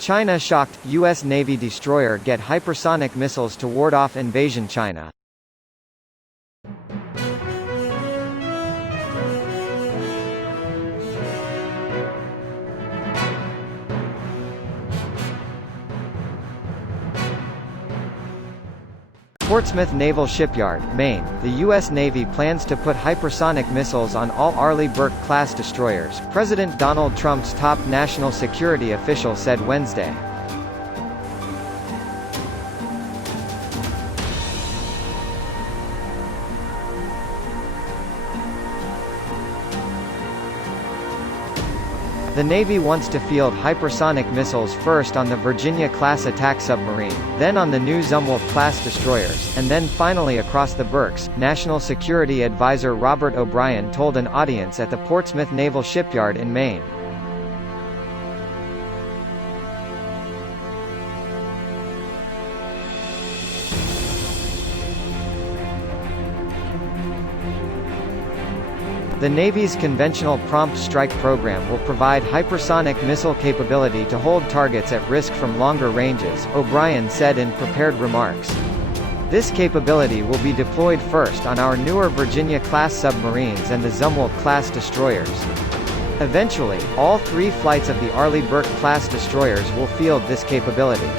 China-shocked, U.S. Navy destroyer get hypersonic missiles to ward off invasion China. Portsmouth Naval Shipyard, Maine. The U.S. Navy plans to put hypersonic missiles on all Arleigh Burke-class destroyers, President Donald Trump's top national security official said Wednesday. The Navy wants to field hypersonic missiles first on the Virginia-class attack submarine, then on the new Zumwalt-class destroyers, and then finally across the Burkes, National Security Advisor Robert O'Brien told an audience at the Portsmouth Naval Shipyard in Maine. The Navy's Conventional Prompt Strike program will provide hypersonic missile capability to hold targets at risk from longer ranges, O'Brien said in prepared remarks. This capability will be deployed first on our newer Virginia-class submarines and the Zumwalt-class destroyers. Eventually, all 3 flights of the Arleigh Burke-class destroyers will field this capability.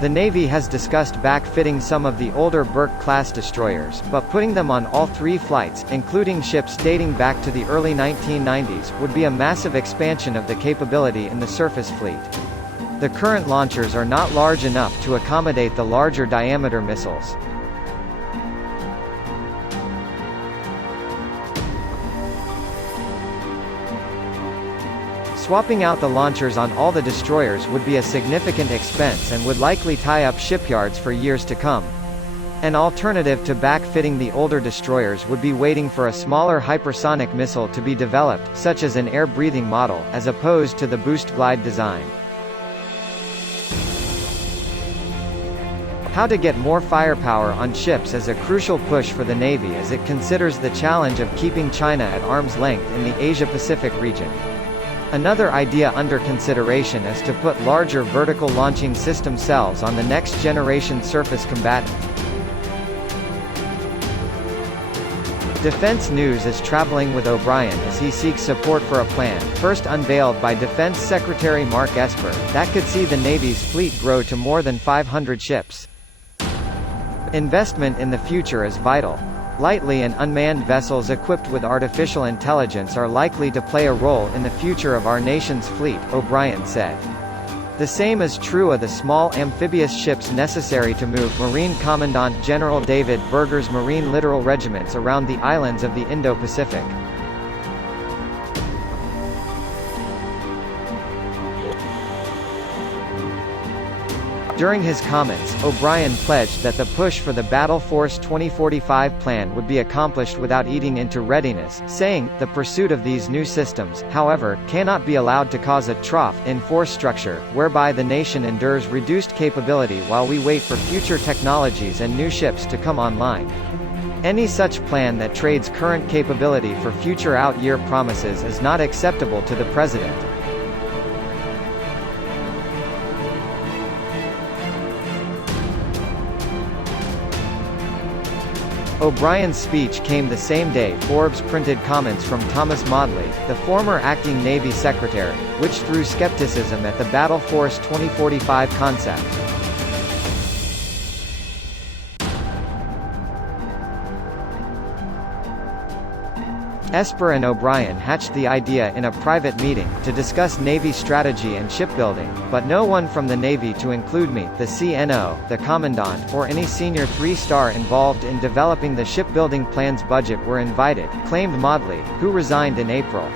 The Navy has discussed backfitting some of the older Burke-class destroyers, but putting them on all 3 flights, including ships dating back to the early 1990s, would be a massive expansion of the capability in the surface fleet. The current launchers are not large enough to accommodate the larger diameter missiles. Swapping out the launchers on all the destroyers would be a significant expense and would likely tie up shipyards for years to come. An alternative to backfitting the older destroyers would be waiting for a smaller hypersonic missile to be developed, such as an air-breathing model, as opposed to the boost glide design. How to get more firepower on ships is a crucial push for the Navy as it considers the challenge of keeping China at arm's length in the Asia-Pacific region. Another idea under consideration is to put larger vertical launching system cells on the next-generation surface combatant. Defense news is traveling with O'Brien as he seeks support for a plan, first unveiled by Defense Secretary Mark Esper, that could see the Navy's fleet grow to more than 500 ships. Investment in the future is vital. Lightly and unmanned vessels equipped with artificial intelligence are likely to play a role in the future of our nation's fleet, O'Brien said. The same is true of the small amphibious ships necessary to move Marine Commandant General David Berger's Marine Littoral Regiments around the islands of the Indo-Pacific. During his comments, O'Brien pledged that the push for the Battle Force 2045 plan would be accomplished without eating into readiness, saying, "The pursuit of these new systems, however, cannot be allowed to cause a trough in force structure, whereby the nation endures reduced capability while we wait for future technologies and new ships to come online. Any such plan that trades current capability for future out-year promises is not acceptable to the President." O'Brien's speech came the same day Forbes printed comments from Thomas Maudley, the former acting Navy Secretary, which threw skepticism at the Battle Force 2045 concept. Esper and O'Brien hatched the idea in a private meeting, to discuss Navy strategy and shipbuilding, but no one from the Navy to include me, the CNO, the Commandant, or any senior 3-star involved in developing the shipbuilding plan's budget were invited, claimed Maudley, who resigned in April.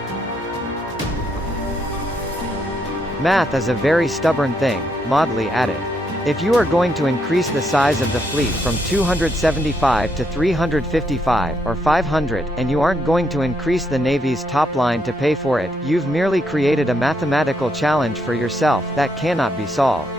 "Math is a very stubborn thing," Maudley added. "If you are going to increase the size of the fleet from 275 to 355, or 500, and you aren't going to increase the Navy's top line to pay for it, you've merely created a mathematical challenge for yourself that cannot be solved."